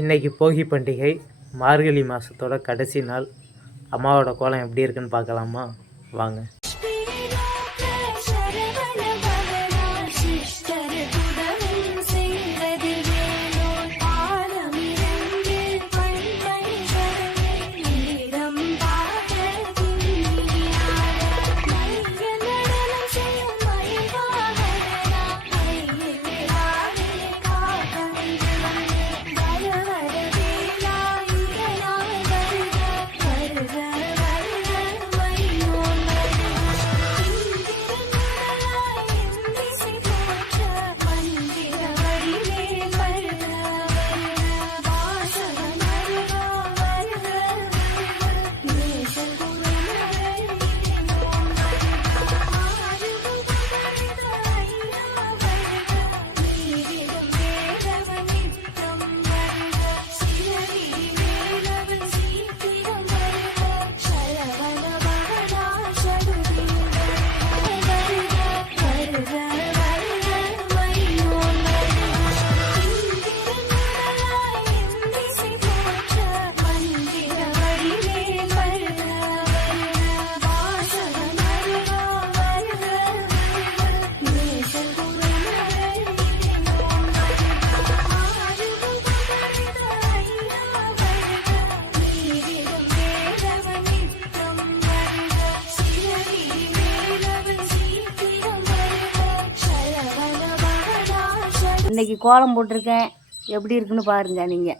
இன்றைக்கி போகி பண்டிகை மார்கழி மாதத்தோட கடைசி நாள். அம்மாவோட கோலம் எப்படி இருக்குன்னு பார்க்கலாமா? வாங்க. இன்னைக்கு கோலம் போட்டிருக்கேன், எப்படி இருக்குன்னு பாருங்க நீங்க.